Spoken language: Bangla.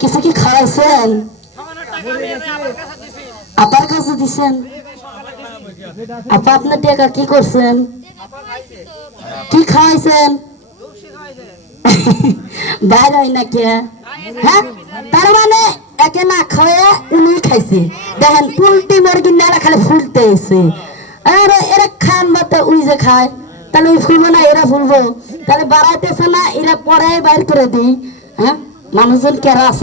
কিছু কি খাওয়াইছেন? আপার কাছে দিছেন? আপা আপনার টাকা কি করছেন? কি খাওয়াইছেন? বাইরে হয় না কে? হ্যাঁ তার মানে একে না খাওয়া উনি খাইছে। দেখেন পোল্ট্রি মুরগি নেড়া খালি ফুলতে এসে। আরে, এরা খান মতো উই যে খায়। তাহলে ফুলবো না, এরা ফুলবো। তাহলে বাড়াইতেছে না, এরা পরে বাইর করে দিই হ্যাঁ? মানুষজন কেরা আছে?